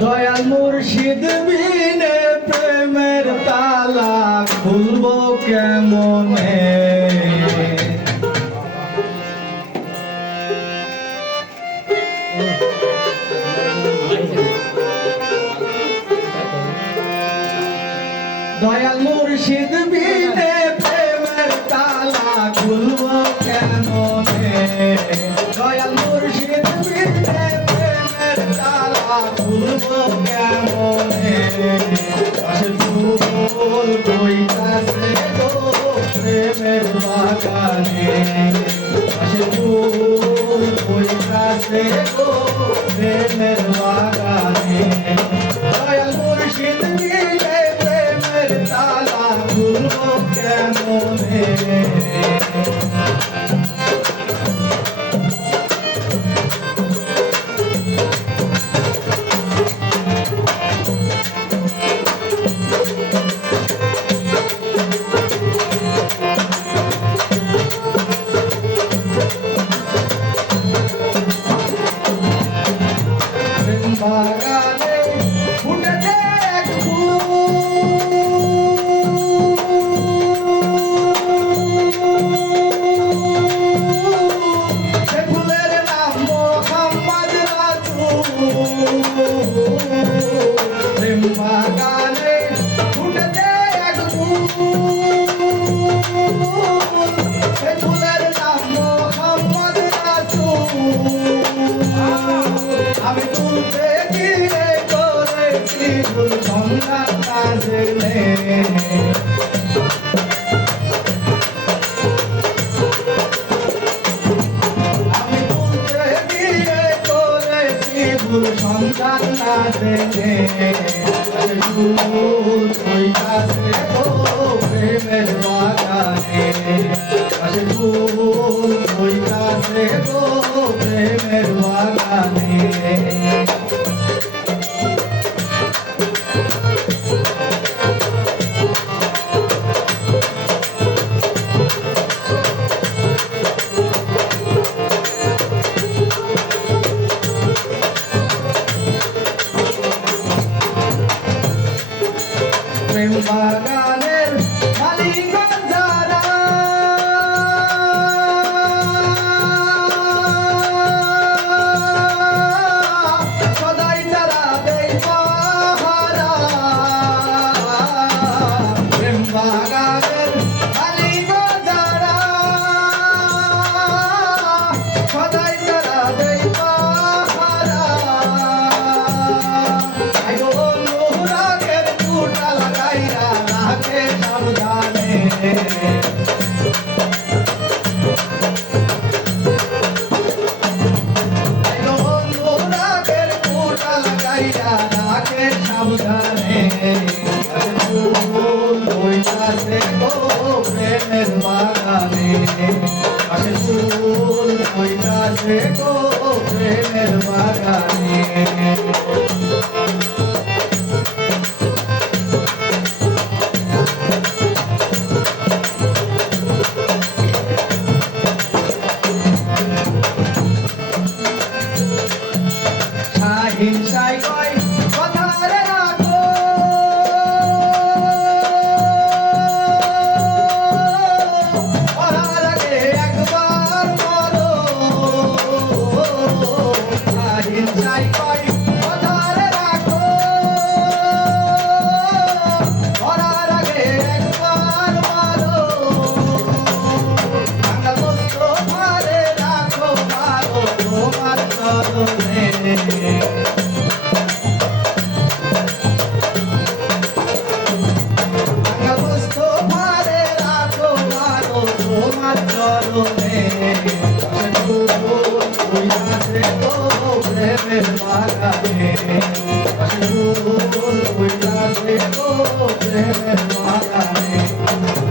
দয়াল মুর্শিদ বিনে প্রেমের তালা খুলবো কেমনে দয়াল মুর্শিদ বিনে প্রেমের তালা খুলবো কেমনে দয়াল মুর্শিদ বিনে প্রেমের তালা খুলবো কেমনে আশে ফুল বইতাছে গো প্রেমের বাগানে আশে ফুল বইতাছে গো প্রেমের বাগানে দয়াল মুর্শিদ বিনে প্রেমের তালা খুলবো কেমনে বাগানে ফুটেছে এক সে ফুলের নাম মোহাম্মদ রাসূল প্রেম বাগানে ফুটেছে এক সে ফুলের নাম মোহাম্মদ রাসূল আমি তুলতে গিয়ে করেছি ভুল সন্ধান কাজলে আমি তুলতে গিয়ে করেছি ভুল সন্ধান কাজলে ফুল হইতাছে গো প্রেমের বাগানে ফুল হইতাছে গো প্রেমের বাগানে প্রেম বাগানের মালিক যারা সদাই তারা দেয় পাহারা প্রেম বাগানের মালিক যারা সদাই তারা দেয় পাহারা সাবধানে রাগের কুটা লাগাইয়া রাখে সাবধানে ফুল হইতাছে গো প্রেমের বাগানে ফুল হইতাছে গো প্রেমের বাগানে হিংসাই কয় কথা রে রাখো মরার আগে একবার মরো হিংসাই কয় কথা রে রাখো মরার আগে একবার মরো বাঙাল মুস্তফারে রাখো মারো তোমার চরণে প্রেমের বাগানে প্রেমের বাগানে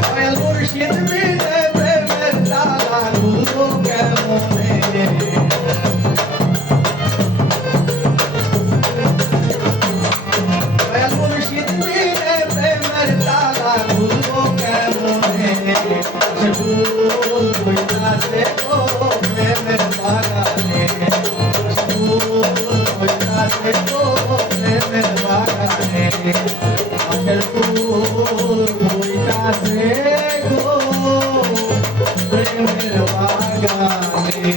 দয়াল মুর্শিদ বিনে প্রেমের তালা খুলবো কেমনে দয়াল মুর্শিদ বিনে প্রেমের তালা খুলবো কেমনে ফুল হইতাছে গো প্রেমের বাগানে ফুল হইতাছে গো প্রেমের বাগানে আশের ফুল ফুইতাছে গো প্রেমের বাগানে